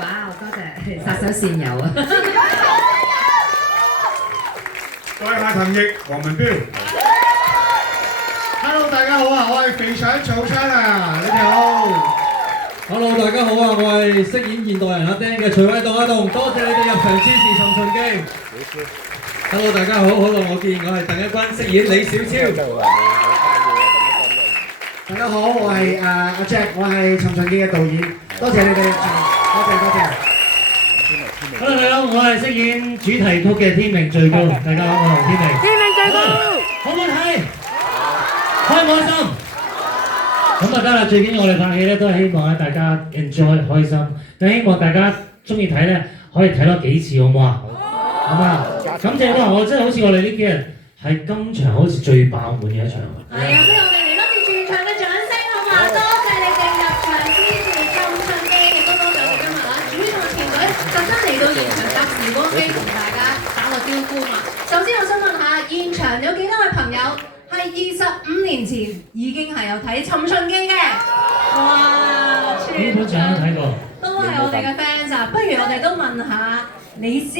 哇！多謝殺手線友啊！我係夏騰翼、黃文彪。Hello， 大家好啊！我係肥腸早餐啊！你哋好。Hello， 大家好啊！我係飾演現代人阿釘嘅徐偉棟阿棟，多謝你哋入場支持《尋秦記》。Hello， 大家好，好耐冇見，我係鄧一軍，飾演李小超。大家好，我係阿 Jack， 我係《尋秦記》嘅導演，多謝你哋入場，多謝。Hello， 大家好，我係飾演主題曲嘅天命最高，大家好，我係天命。天命最高，好唔好睇？開唔開心？咁啊得啦，最緊要我哋拍戲咧都係希望咧大家 enjoy 開心，咁希望大家中意睇咧可以睇多幾次好唔好啊？好嘛？感謝啦，我真係好似我哋呢幾日係今場好似最爆滿嘅一場。係啊，不如我哋嚟多次全場嘅掌聲好嘛？多謝你哋入場支持《尋秦記》，亦都多謝我哋今日啊主創團隊特登嚟到現場搭時光機同大家打個招呼嘛。首先我想問下現場有幾多位朋友係25年前已經係有睇《尋秦記》嘅？哇！基本上都睇過。都係我哋嘅 fans 啊！不如我哋都問下李斯、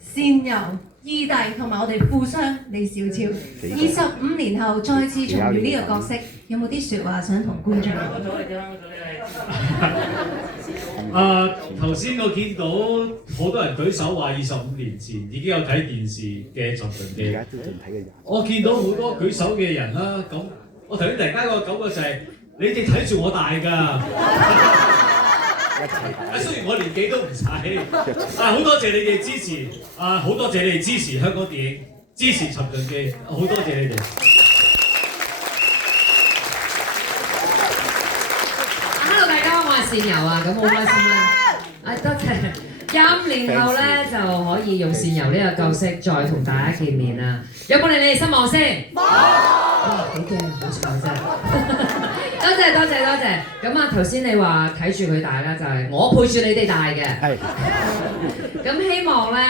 善柔、二弟同埋我哋富商李小超，25年後再次重現呢個角色，有冇啲説話想同觀眾講？頭先我見到好多人舉手話25年前已經有睇電視嘅《尋秦記》，我見到好多舉手嘅人啦，咁我頭先突然間個感覺就係你哋睇住我大㗎。雖然我年紀都唔細，好多謝你哋支持，好多謝你哋支持香港電影，支持《尋秦記》，好多謝你哋。Hello， 大家好，我係善柔啊，咁好開心啦！多謝。25年後咧就可以用善柔呢個角色再同大家見面啦。有冇令你哋失望先？冇。好驚，好慘真。多謝。咁啊，頭先你話睇住佢大啦，就係我陪住你哋大嘅。係。咁希望咧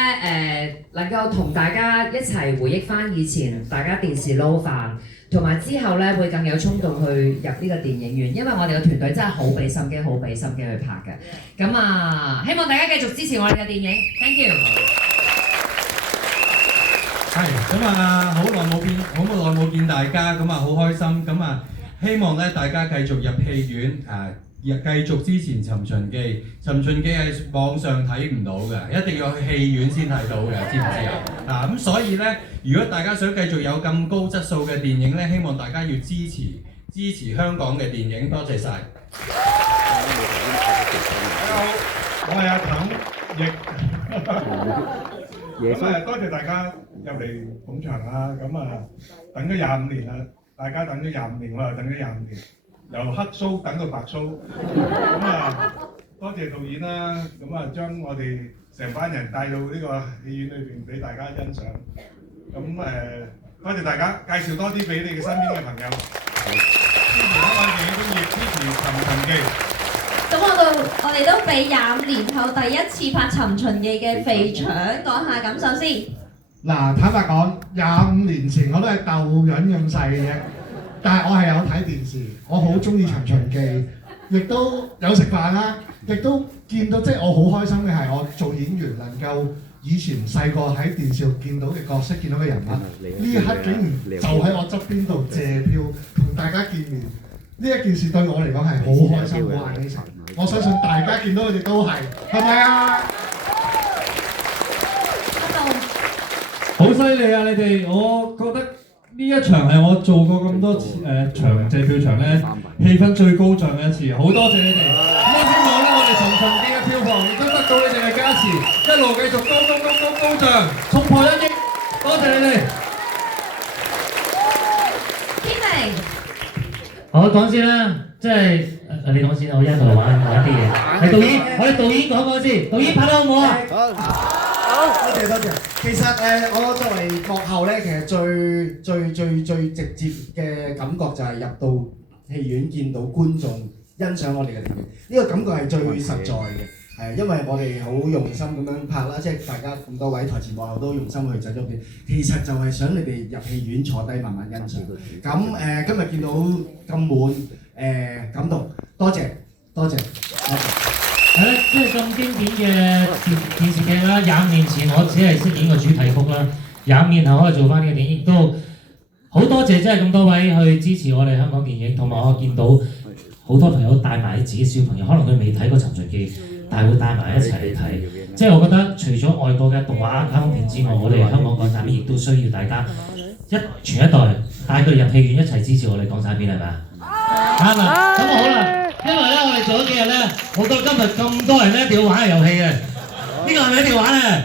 能夠同大家一齊回憶翻以前大家電視撈飯，同埋之後咧會更有衝動去入呢個電影院，因為我哋個團隊真係好俾心機去拍嘅。咁啊，希望大家繼續支持我哋嘅電影。Thank you。係咁啊，好耐冇見大家，咁啊好開心，咁啊希望咧大家繼續入戲院繼續支持《尋秦記》。《尋秦記》係網上睇唔到嘅，一定要去戲院先睇到嘅，知唔知啊？咁所以咧，如果大家想繼續有咁高質素嘅電影咧，希望大家要支持香港嘅電影。多謝晒。大家好，我係阿騰翼。咁啊，多謝大家入嚟捧場啦。咁啊，等咗25年啦，大家等咗25年，我又等咗25年，由黑須等到白須。咁啊，多謝導演啦。咁啊，將我哋成班人帶到呢個戲院裏邊俾大家欣賞。咁多謝大家，介紹多啲俾你嘅身邊嘅朋友。支持香港電影工業，支持《尋秦記》。咁我哋都俾25年後第一次拍《尋秦記》嘅肥腸講下感受先。嗱，坦白講，25年前我都係豆樣咁細嘅啫，但係我係有睇電視，我好中意《尋秦記》，亦都有食飯啦，亦都見到即係我好開心嘅係我做演員能夠以前細個喺電視見到嘅角色，見到嘅人物，呢一刻竟然就喺我側邊度謝票同大家見面，呢一件事對我嚟講係好開心、好眼起神。我相信大家見到佢哋都係咪啊？好犀利啊！你哋，我覺得呢一場係我做過咁多次場謝票場咧，氣氛最高漲嘅一次，好多謝你哋。咁希望咧，我哋《尋秦記》嘅票房亦都得到你哋嘅加持，一路繼續高漲，衝破1億。多謝你哋。天明，我講先啦，即係你講先，我一路玩啲嘢。我哋導演講先，導演拍得好唔好啊？好，多謝。其實我作為幕後咧，其實最直接嘅感覺就係入到戲院見到觀眾欣賞我哋嘅電影，呢個感覺係最實在嘅。因為我哋好用心咁樣拍啦，即係大家咁多位台前幕後都用心去製作片，其實就係想你哋入戲院坐低慢慢欣賞。咁今日見到咁滿，感動，多謝。係啦，即係咁經典嘅電視劇啦。25年前我只係飾演個主題曲啦，25年後可以做翻呢個電影，都好多謝真係咁多位去支持我哋香港電影，同埋我見到好多朋友帶埋自己小朋友，可能佢未睇過《尋秦記》，但係會帶埋一齊嚟睇。即係我覺得除咗外國嘅動畫卡通片之外，我哋香港港產片亦都需要大家一傳一代，帶佢哋入戲院一齊支持我哋港產片係咪啊？啱啦，咁好啦，因為咧我哋做咗幾日咧，我覺得今日咁多人咧一定要玩嘅遊戲嘅，呢個係咪一定要玩咧？